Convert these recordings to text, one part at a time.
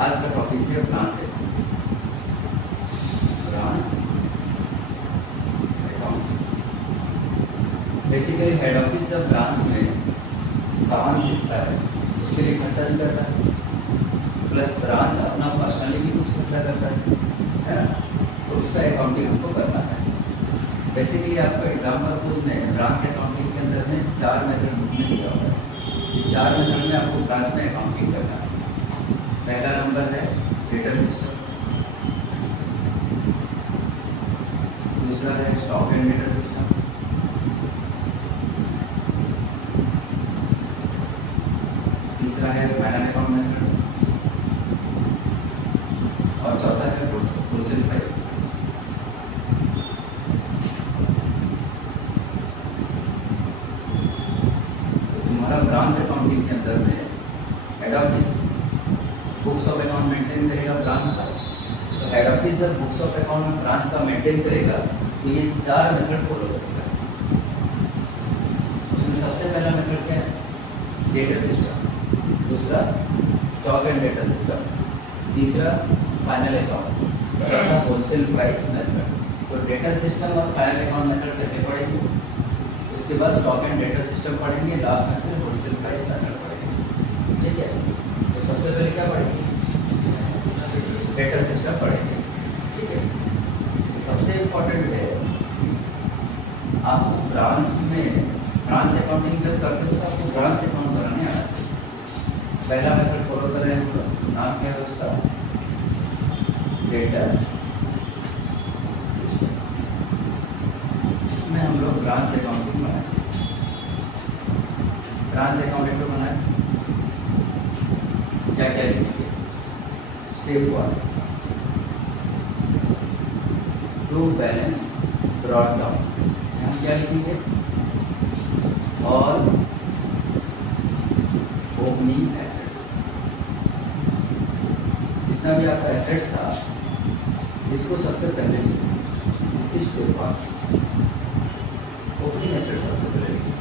आज का टॉपिक है branch account. Branch account basically head office जब ब्रांच में सामान बेचता है उसके लिए खर्चा भी करता है, प्लस ब्रांच अपना पर्सनली भी कुछ खर्चा करता है ना, तो उसका अकाउंटिंग हमको करना है। बेसिकली आपका एग्जाम पर्पज में ब्रांच अकाउंटिंग के अंदर में 4 मेथड बुक में दिया हुआ है। 4 मेथड में आपको ब्रांच में अकाउंटिंग करना है। पहला नंबर है डेटर सिस्टम, दूसरा है स्टॉक एंड डेटर सिस्टम, तीसरा है फाइनल अकाउंट मेथड और चौथा है होलसेल प्राइस। तो तुम्हारा ब्रांच अकाउंटिंग के अंदर में head office books of account maintain करेगा ब्रांच का। तो हेड ऑफिस जब बुक्स ऑफ अकाउंट ब्रांच का मेंटेन करेगा तो ये 4 मेथड फॉलो करेगा। उसमें सबसे पहला मेथड क्या है? डेटर सिस्टम, दूसरा स्टॉक एंड डेटर सिस्टम, तीसरा फाइनल अकाउंट, चौथा होलसेल प्राइस मेथड। तो डेटर सिस्टम और फाइनल अकाउंट मेथड करने पड़ेंगे, उसके बाद स्टॉक एंड डेटर सिस्टम पढ़ेंगे, लास्ट में फिर होलसेल प्राइस मेथड पढ़ेंगे। ठीक है, तो सबसे पहले क्या पढ़ेंगे? डेटर सिस्टम पढ़ेंगे। ठीक है, तो सबसे इम्पोर्टेंट है आपको ब्रांच में ब्रांच अकाउंटिंग जब करते हो तो आपको ब्रांच अकाउंट बनाने आना चाहिए। पहला मेथड फॉलो कर रहे हैं हम लोग, नाम क्या है उसका? Debtor system. इसमें हम लोग ब्रांच अकाउंटिंग बनाए। ब्रांच अकाउंटिंग को बनाए क्या क्या लिखेंगे? Step 1 true balance brought down. हम क्या लिखेंगे? और ओपनिंग एसेट्स, जितना भी आपका एसेट्स था इसको सबसे पहले लिखेंगे। This is step 1। Opening assets सबसे पहले लिखेंगे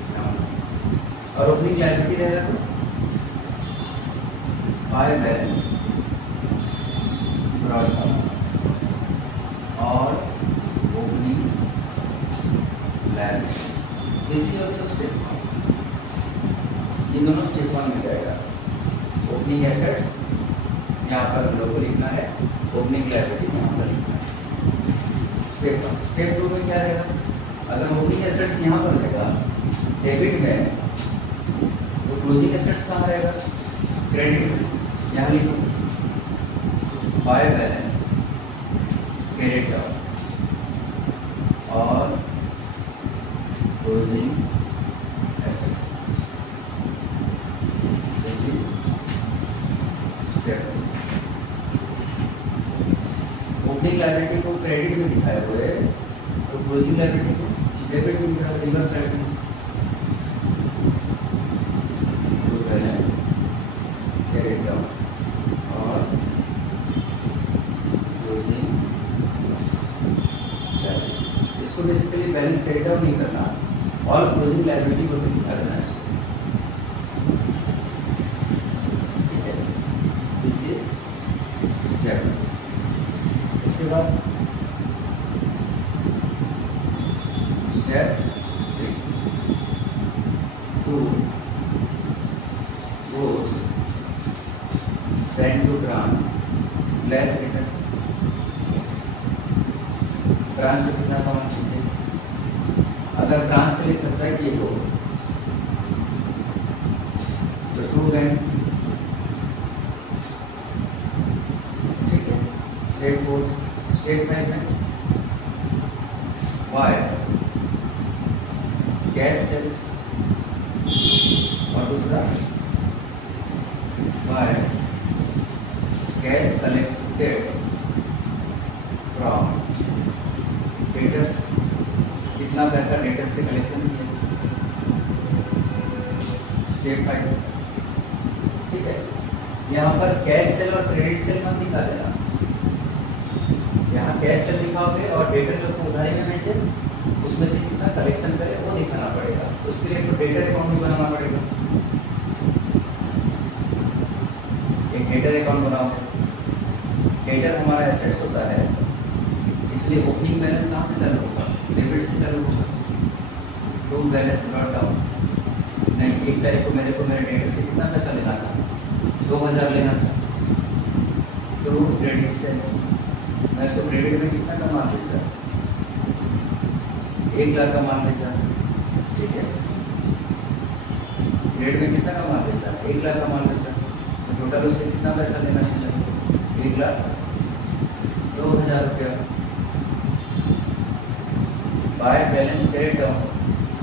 और ओपनिंग लायबिलिटी रहेगा तो बाय बैलेंस ब्रॉट डाउन और opening liabilities. This is also step 1। ये दोनों स्टेप 1 में जाएगा। ओपनिंग एसेट्स यहाँ पर हम लोग को लिखना है, ओपनिंग लायबिलिटी यहाँ पर लिखना है। स्टेप 1। स्टेप 2 में क्या रहेगा? अगर ओपनिंग एसेट्स यहाँ पर रहेगा डेबिट में, तो क्लोजिंग एसेट्स कहाँ रहेगा? क्रेडिट में। यहाँ लिखो बाय बैलेंस क्रेडिट डाउन और closing assets. This is step 2। Opening liability को क्रेडिट में दिखाए हुए तो क्लोजिंग लायबिलिटी को डेबिट में दिखाया, रिवर्स साइड में। बैलेंस क्रेडिट डाउन और क्लोजिंग लायबिलिटी। इसको बेसिकली बैलेंस क्रेडिट डाउन नहीं करना और क्लोजिंग लायबिलिटी को भी दिखा देना इसको। ठीक है, दिस इज स्टेप 2। इसके बाद step 3 to goods sent to branch less return। Branch में कितना सामान खींचे? अगर ब्रांच के लिए खर्चा किए हो तो टू बैंक। ठीक है, स्टेप 4। स्टेप 5 में वाई कैश सेल्स और दूसरा by cash collected from debtors. कितना पैसा डेटर से कलेक्शन किया? स्टेप 5। ठीक है, यहाँ पर कैश सेल और क्रेडिट सेल मत दिखा देना। यहाँ कैश सेल दिखाओगे और डेटर जो उधारी में बेचे उसमें से कितना कलेक्शन करे वो दिखाना पड़ेगा। उसके लिए तो डेटर अकाउंट भी बनाना पड़ेगा। एक डेटर अकाउंट बनाओगे डेटर हमारा एसेट्स होता है, इसलिए ओपनिंग बैलेंस कहाँ से चालू होगा? डेबिट से चालू होगा। टू बैलेंस ब्रॉट डाउन, नहीं 1 तारीख को मेरे डेटर से कितना पैसा लेना था? 2000 लेना था। टू क्रेडिट सेल्स, मैं इसको क्रेडिट में कितना का माल बेचा? 1 लाख का माल बेचा, ठीक है। क्रेडिट में कितना का माल बेचा? 1 लाख का माल बेचा। तो टोटल उससे कितना पैसा लेना चाहिए? 1,02,000 रुपया। बाय बैलेंस क्रेडिट डाउन,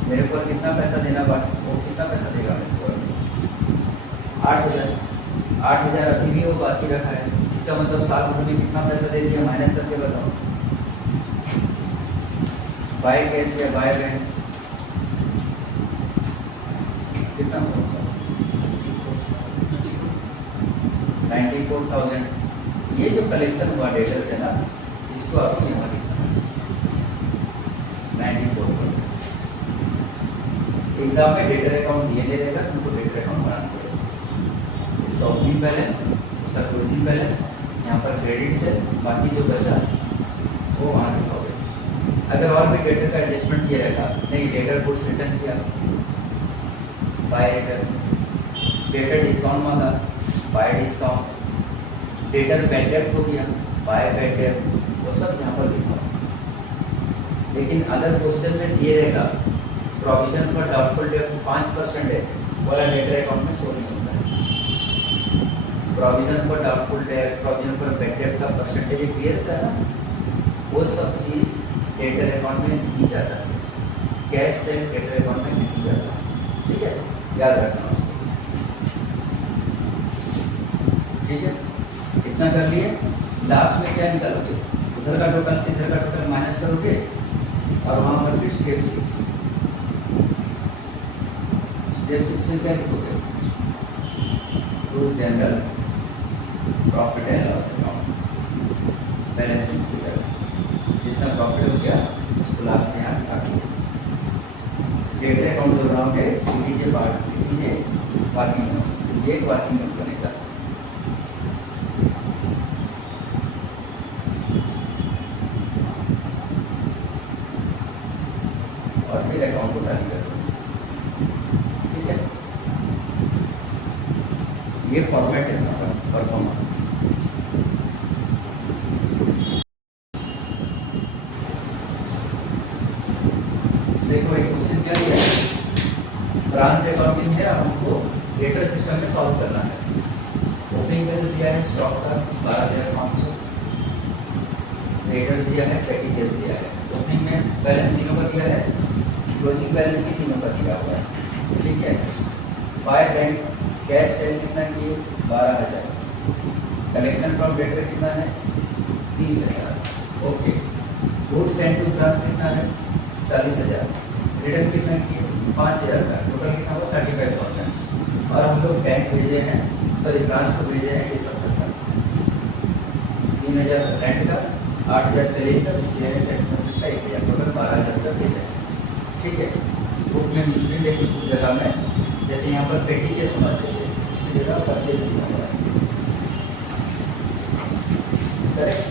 मेरे को कितना पैसा देना बाकी? वो कितना पैसा देगा मेरे को? 8,000 अभी भी वो बाकी रखा है। इसका मतलब साल भर में कितना पैसा दे दिया? माइनस करके बताओ। बाय कैश या बाय बैंक कितना होगा? 94,000। ये जो कलेक्शन हुआ डेटर से ना, इसको आपको यहाँ लिखना है 94,000। एग्जाम में डेटर अकाउंट दिए दे देगा, तुमको डेटर अकाउंट बनाना पड़ेगा। इसका ओपनिंग बैलेंस, उसका क्लोजिंग बैलेंस, यहाँ पर क्रेडिट से बाकी जो बचा वो वहाँ लिखोगे। अगर और भी डेटर का एडजस्टमेंट किया रहेगा, नहीं डेटर गुड्स रिटर्न किया, बाय डेटर डिस्काउंट मांगा, बाय डिस्काउंट, डेटर बैड डेब्ट हो गया, बाय बैड डेब्ट, वो सब यहाँ पर लिखा। लेकिन अगर क्वेश्चन में दिए रहेगा प्रोविजन पर डाउटफुल डेब्ट 5% है, वाला डेटर अकाउंट में शो नहीं होता है। प्रोविजन पर डाउटफुल डेब्ट, प्रोविजन पर बैड डेब्ट का परसेंटेज क्लियर होता है ना, वो सब चीज़ डेटर अकाउंट में नहीं जाता है। कैश से डेटर अकाउंट में नहीं जाता, ठीक है, याद रखना उसको। ठीक है, इतना कर लिए। लास्ट में क्या निकालोगे? उधर का टोटल से इधर का टोटल माइनस करोगे और वहाँ पर फिर स्टेप 6 में क्या लिखोगे? To general profit and loss account, balancing figure, जितना प्रॉफिट हो गया उसको लास्ट में यहाँ लिखा दीजिए। डेटा अकाउंट जो राउंड है लीजिए वर्किंग नोट, एक वर्किंग नोट बनेगा। और फिर अकाउंट को टैली कर दो, ठीक है। ये फॉर्मेट है हमारा परफॉर्मेंस। देखो एक क्वेश्चन क्या दिया है, ब्रांच अकाउंटिंग है, हमको डेटर सिस्टम में सॉल्व करना है। ओपनिंग बैलेंस दिया है स्टॉक का 12,500, डेटर्स दिया है, पेटी केस दिया है। ओपनिंग में बैलेंस तीनों का दिया है, क्लोजिंग बैलेंस भी तीनों का दिया हुआ है, ठीक है। बाय बैंक कैश सेल कितना किए? 12,000। कलेक्शन फ्रॉम डेटर कितना है? 30,000। Okay. Good send to branch कितना है? 40,000। रिटर्न कितना किए? 5,000 का। टोटल कितना हुआ? 35,000। और हम लोग बैंक भेजे हैं, सॉरी ब्रांच को भेजे हैं ये सब खर्चा। 3,000 रेंट का, 8,000 सेलिंग का, miscellaneous expenses का 1,000, टोटल 12,000 का भेजा है, ठीक है। बुक में मिसप्रिंट है कुछ जगह में, जैसे यहाँ पर पेटी केस होना चाहिए, उसकी जगह 25 लिखा हुआ है, करेक्ट।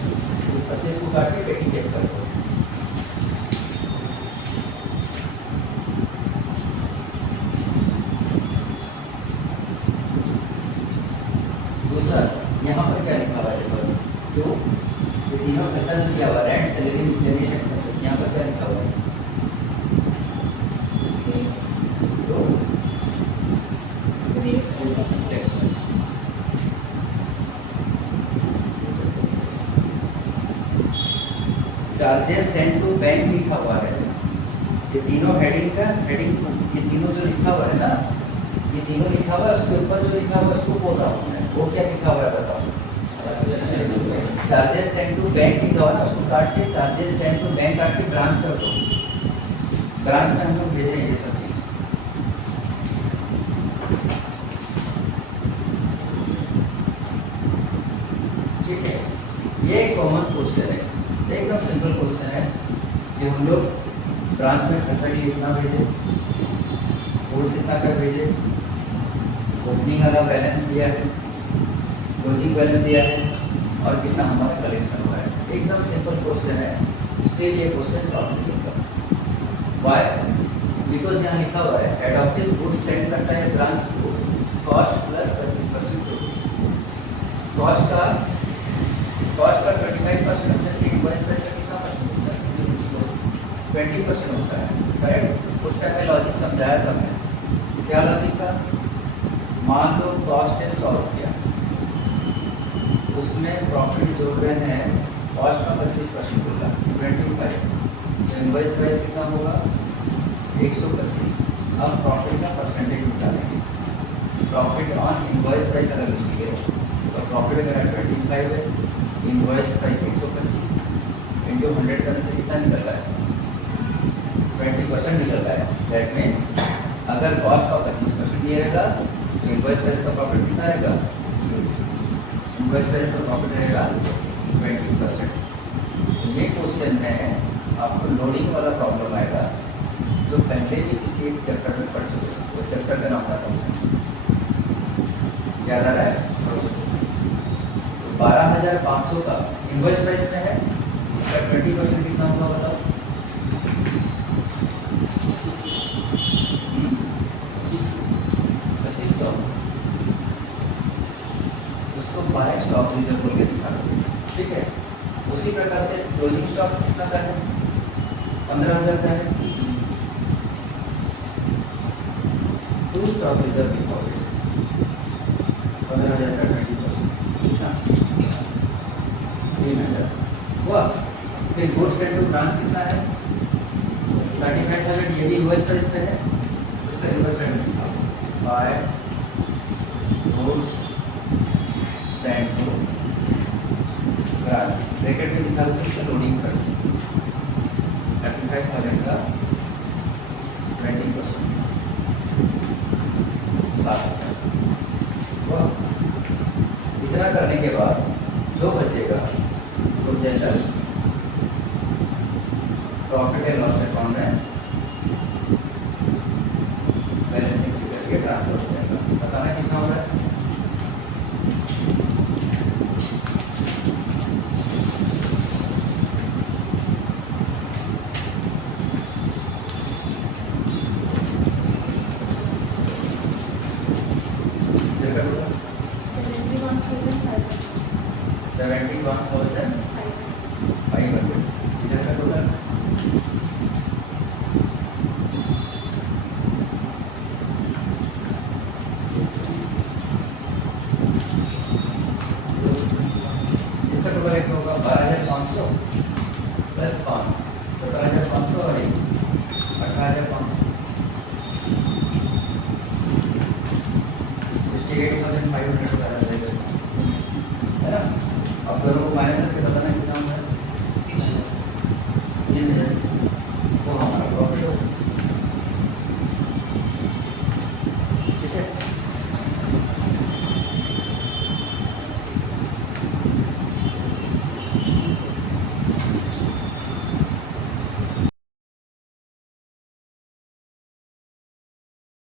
25 को काट के पेटी केस कर दो। दूसरा यहाँ पर क्या लिखा हुआ है? जो ये तीनों खर्चा जो किया हुआ, रेंट, सैलरी, मिसलेनियस एक्सपेंसेस, यहाँ पर क्या लिखा हुआ है? चार्जेस सेंड टू बैंक लिखा हुआ है। ये तीनों हेडिंग ये तीनों जो लिखा हुआ है ना, ये तीनों लिखा हुआ है, उसके ऊपर जो लिखा हुआ है उसको बोल रहा हूँ मैं, वो क्या लिखा हुआ है बताओ? चार्जेस सेंड टू बैंक लिखा हुआ है ना, उसको काट के चार्जेस सेंड टू बैंक काट के ब्रांच कर दो। ब्रांच में हम लोग भेजें ये सब चीज़, ठीक है। ये एक कॉमन क्वेश्चन है, एकदम सिंपल क्वेश्चन है कि हम लोग ब्रांच में खर्चा के लिए इतना भेजे, फूड्स इतना कर भेजे, ओपनिंग वाला बैलेंस दिया है, क्लोजिंग बैलेंस दिया है, और कितना हमारा कलेक्शन हुआ है। एकदम सिंपल क्वेश्चन है, स्टिल ये क्वेश्चन सॉल्व नहीं होगा। वाई? बिकॉज यहाँ लिखा हुआ है हेड ऑफिस गुड्स सेंड करता है ब्रांच को कॉस्ट प्लस 25% कॉस्ट का 25% अपने से इनवॉइस पैसा कितना परसेंट होता है? 20% होता है, करेक्ट। उस टाइम में लॉजिक समझाया था मैं, क्या लॉजिक था? मान लो कॉस्ट है 100 रुपया, उसमें प्रॉफिट जोड़ रहे हैं, कॉस्ट का 25% होगा 25, इनवॉइस प्राइस कितना होगा 125। अब प्रॉफिट का परसेंटेज निकालेंगे, प्रॉफिट ऑन इनवॉइस प्राइस अगर लिखेंगे तो प्रॉफिट अगर 25 है, इनवॉइस प्राइस 125 इंटू 100 करने से कितना निकल रहा है? 20% निकल रहा है। दैट मीन्स अगर कॉस्ट का 25% नहीं रहेगा तो इनवॉइस प्राइस का प्रॉफिट कितना रहेगा? इनवॉइस प्राइस का प्रॉफिट रहेगा 20%। ये क्वेश्चन में आपको लोडिंग वाला प्रॉब्लम आएगा, जो पहले भी किसी एक चैप्टर में पढ़ चुके हैं। वो चैप्टर का नाम था क्वेश्चन, याद आ रहा है? 12,500 का इनवॉइस प्राइस में है, इसका 20% कितना होगा बताओ? 2500। उसको बाय स्टॉक रिजर्व बोल के दिखा दो, ठीक है। उसी प्रकार से क्लोजिंग स्टॉक कितना का है? 15,000 का है, टू स्टॉक रिजर्व लिखोगे 15,000 का 20% कितना? 3,000 हुआ। फिर गुड्स सेंड टू ब्रांच कितना है? 35,000, ये भी इनवॉइस प्राइस पे है, उसका invoice rate by goods send to branch, bracket में लिखा दो इसका लोडिंग प्राइस 35,000 का 20%, 7,000। इतना करने के बाद जो बचेगा वो general profit and loss account में बैलेंसिंग फिगर के ट्रांसफर हो जाएगा। बताना कितना हो रहा है? है ना। अब दोनों को माइनस